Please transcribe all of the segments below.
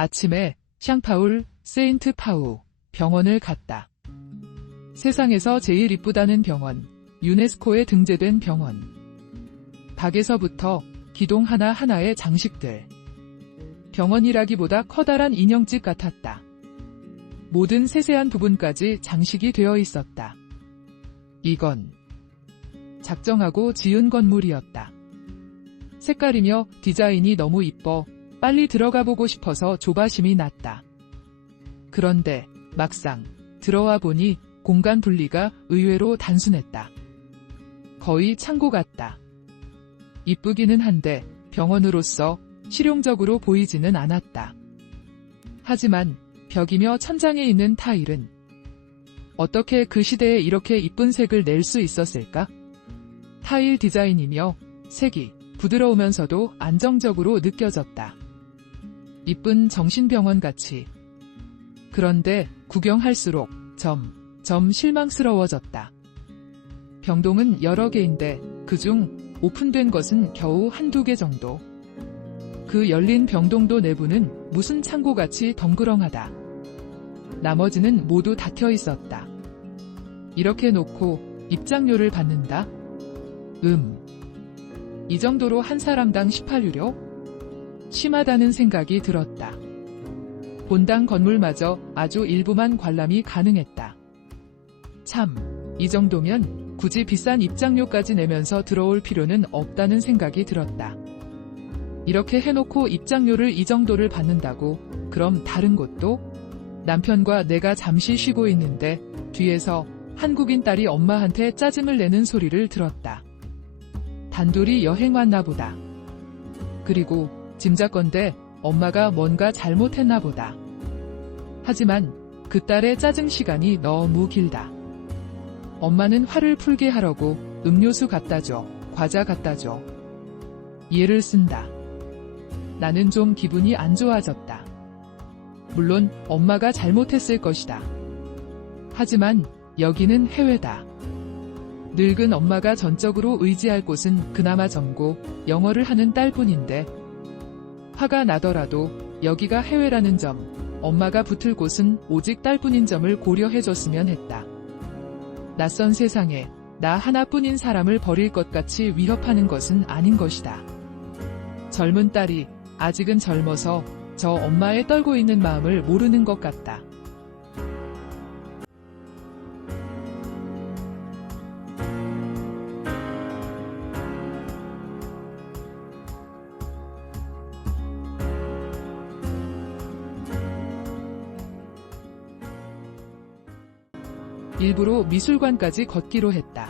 아침에 샹파울 세인트 파우 병원을 갔다. 세상에서 제일 이쁘다는 병원, 유네스코에 등재된 병원. 밖에서부터 기동 하나하나의 장식들. 병원이라기보다 커다란 인형집 같았다. 모든 세세한 부분까지 장식이 되어 있었다. 이건 작정하고 지은 건물이었다. 색깔이며 디자인이 너무 이뻐 빨리 들어가 보고 싶어서 조바심이 났다. 그런데 막상 들어와 보니 공간 분리가 의외로 단순했다. 거의 창고 같다. 이쁘기는 한데 병원으로서 실용적으로 보이지는 않았다. 하지만 벽이며 천장에 있는 타일은 어떻게 그 시대에 이렇게 이쁜 색을 낼 수 있었을까? 타일 디자인이며 색이 부드러우면서도 안정적으로 느껴졌다. 이쁜 정신병원 같이. 그런데 구경할수록 점 실망스러워졌다. 병동은 여러 개인데 그중 오픈된 것은 겨우 한두 개 정도. 그 열린 병동도 내부는 무슨 창고같이 덩그렁하다. 나머지는 모두 닫혀 있었다. 이렇게 놓고 입장료를 받는다? 이 정도로 한 사람당 18유로? 심하다는 생각이 들었다. 본당 건물마저 아주 일부만 관람이 가능했다. 참, 이 정도면 굳이 비싼 입장료까지 내면서 들어올 필요는 없다는 생각이 들었다. 이렇게 해놓고 입장료를 이 정도를 받는다고? 그럼 다른 곳도? 남편과 내가 잠시 쉬고 있는데 뒤에서 한국인 딸이 엄마한테 짜증을 내는 소리를 들었다. 단둘이 여행 왔나 보다. 그리고 짐작건대 엄마가 뭔가 잘못했나 보다. 하지만 그 딸의 짜증 시간이 너무 길다. 엄마는 화를 풀게 하려고 음료수 갖다 줘, 과자 갖다 줘. 얘를 쓴다. 나는 좀 기분이 안 좋아졌다. 물론 엄마가 잘못했을 것이다. 하지만 여기는 해외다. 늙은 엄마가 전적으로 의지할 곳은 그나마 젊고 영어를 하는 딸뿐인데 화가 나더라도 여기가 해외라는 점, 엄마가 붙을 곳은 오직 딸뿐인 점을 고려해줬으면 했다. 낯선 세상에 나 하나뿐인 사람을 버릴 것 같이 위협하는 것은 아닌 것이다. 젊은 딸이 아직은 젊어서 저 엄마의 떨고 있는 마음을 모르는 것 같다. 일부러 미술관까지 걷기로 했다.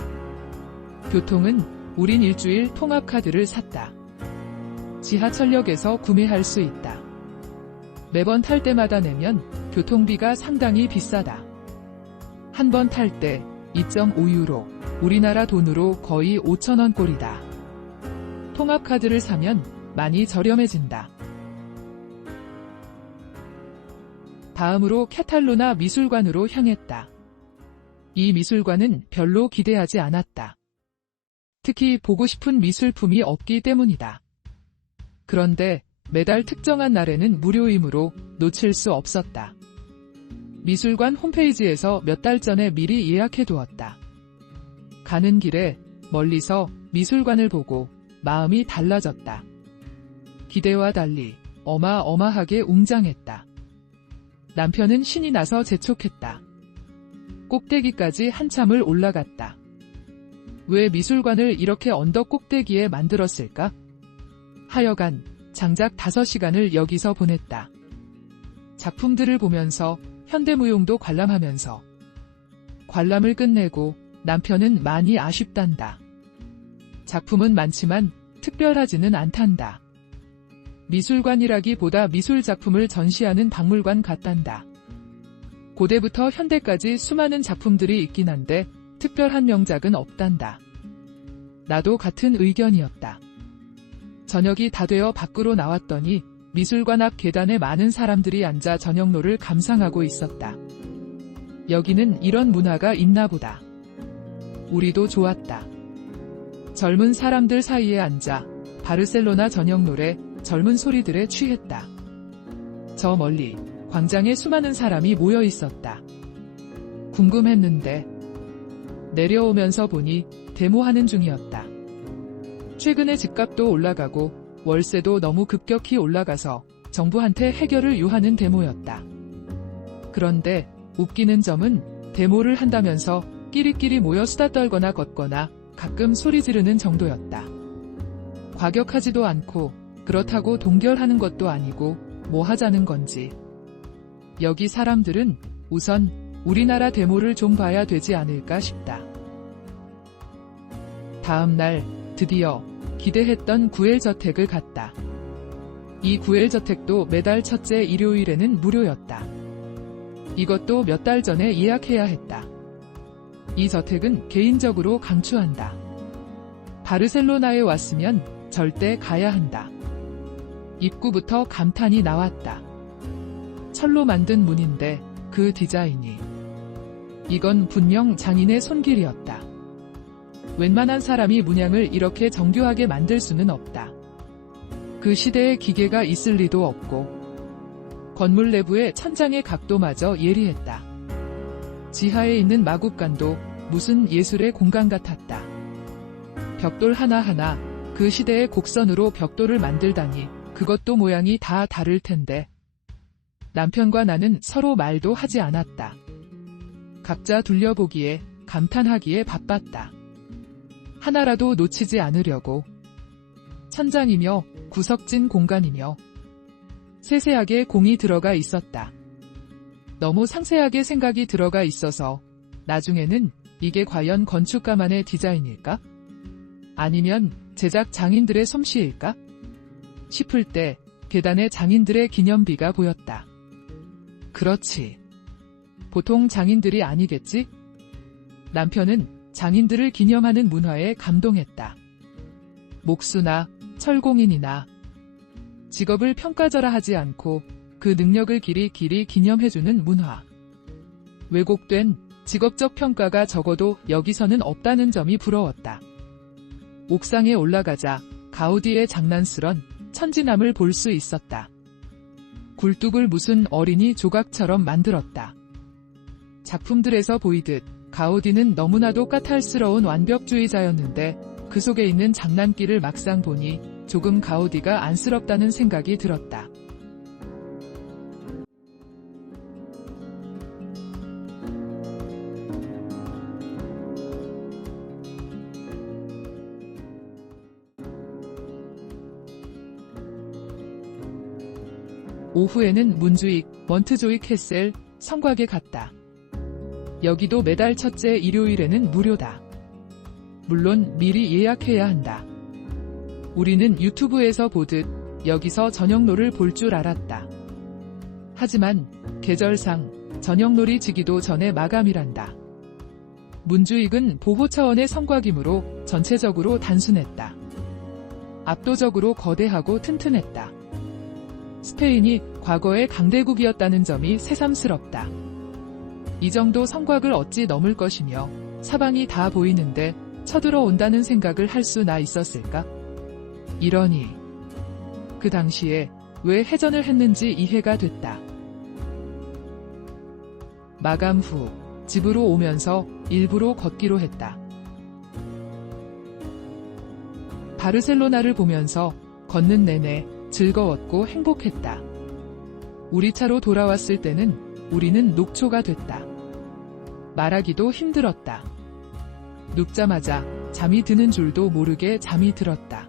교통은 우린 일주일 통합카드를 샀다. 지하철역에서 구매할 수 있다. 매번 탈 때마다 내면 교통비가 상당히 비싸다. 한 번 탈 때 2.5유로, 우리나라 돈으로 거의 5,000원 꼴이다. 통합카드를 사면 많이 저렴해진다. 다음으로 카탈루나 미술관으로 향했다. 이 미술관은 별로 기대하지 않았다. 특히 보고 싶은 미술품이 없기 때문이다. 그런데 매달 특정한 날에는 무료이므로 놓칠 수 없었다. 미술관 홈페이지에서 몇 달 전에 미리 예약해두었다. 가는 길에 멀리서 미술관을 보고 마음이 달라졌다. 기대와 달리 어마어마하게 웅장했다. 남편은 신이 나서 재촉했다. 꼭대기까지 한참을 올라갔다. 왜 미술관을 이렇게 언덕 꼭대기에 만들었을까? 하여간 장작 5시간을 여기서 보냈다. 작품들을 보면서 현대무용도 관람하면서. 관람을 끝내고 남편은 많이 아쉽단다. 작품은 많지만 특별하지는 않단다. 미술관이라기보다 미술작품을 전시하는 박물관 같단다. 고대부터 현대까지 수많은 작품들이 있긴 한데 특별한 명작은 없단다. 나도 같은 의견이었다. 저녁이 다 되어 밖으로 나왔더니 미술관 앞 계단에 많은 사람들이 앉아 저녁노를 감상하고 있었다. 여기는 이런 문화가 있나 보다. 우리도 좋았다. 젊은 사람들 사이에 앉아 바르셀로나 저녁노래 젊은 소리들에 취했다. 저 멀리 광장에 수많은 사람이 모여 있었다. 궁금했는데 내려오면서 보니 데모하는 중이었다. 최근에 집값도 올라가고 월세도 너무 급격히 올라가서 정부한테 해결을 요하는 데모였다. 그런데 웃기는 점은 데모를 한다면서 끼리끼리 모여 수다 떨거나 걷거나 가끔 소리 지르는 정도였다. 과격하지도 않고 그렇다고 동결하는 것도 아니고 뭐 하자는 건지. 여기 사람들은 우선 우리나라 데모를 좀 봐야 되지 않을까 싶다. 다음 날 드디어 기대했던 구엘저택을 갔다. 이 구엘저택도 매달 첫째 일요일에는 무료였다. 이것도 몇 달 전에 예약해야 했다. 이 저택은 개인적으로 강추한다. 바르셀로나에 왔으면 절대 가야 한다. 입구부터 감탄이 나왔다. 철로 만든 문인데 그 디자인이. 이건 분명 장인의 손길이었다. 웬만한 사람이 문양을 이렇게 정교하게 만들 수는 없다. 그 시대에 기계가 있을 리도 없고 건물 내부의 천장의 각도마저 예리했다. 지하에 있는 마구간도 무슨 예술의 공간 같았다. 벽돌 하나하나 그 시대의 곡선으로 벽돌을 만들다니 그것도 모양이 다 다를 텐데. 남편과 나는 서로 말도 하지 않았다. 각자 둘려보기에 감탄하기에 바빴다. 하나라도 놓치지 않으려고. 천장이며 구석진 공간이며 세세하게 공이 들어가 있었다. 너무 상세하게 생각이 들어가 있어서 나중에는 이게 과연 건축가만의 디자인일까? 아니면 제작 장인들의 솜씨일까? 싶을 때 계단에 장인들의 기념비가 보였다. 그렇지. 보통 장인들이 아니겠지? 남편은 장인들을 기념하는 문화에 감동했다. 목수나 철공인이나 직업을 평가절하 하지 않고 그 능력을 길이 기념해주는 문화. 왜곡된 직업적 평가가 적어도 여기서는 없다는 점이 부러웠다. 옥상에 올라가자 가우디의 장난스런 천지남을 볼 수 있었다. 굴뚝을 무슨 어린이 조각처럼 만들었다. 작품들에서 보이듯 가우디는 너무나도 까탈스러운 완벽주의자였는데 그 속에 있는 장난기를 막상 보니 조금 가우디가 안쓰럽다는 생각이 들었다. 오후에는 문주익, 먼트조익 캐슬, 성곽에 갔다. 여기도 매달 첫째 일요일에는 무료다. 물론 미리 예약해야 한다. 우리는 유튜브에서 보듯 여기서 저녁놀을 볼 줄 알았다. 하지만 계절상 저녁놀이 지기도 전에 마감이란다. 문주익은 보호 차원의 성곽이므로 전체적으로 단순했다. 압도적으로 거대하고 튼튼했다. 스페인이 과거의 강대국이었다는 점이 새삼스럽다. 이 정도 성곽을 어찌 넘을 것이며 사방이 다 보이는데 쳐들어온다는 생각을 할 수나 있었을까? 이러니 그 당시에 왜 해전을 했는지 이해가 됐다. 마감 후 집으로 오면서 일부러 걷기로 했다. 바르셀로나를 보면서 걷는 내내 즐거웠고 행복했다. 우리 차로 돌아왔을 때는 우리는 녹초가 됐다. 말하기도 힘들었다. 눕자마자 잠이 드는 줄도 모르게 잠이 들었다.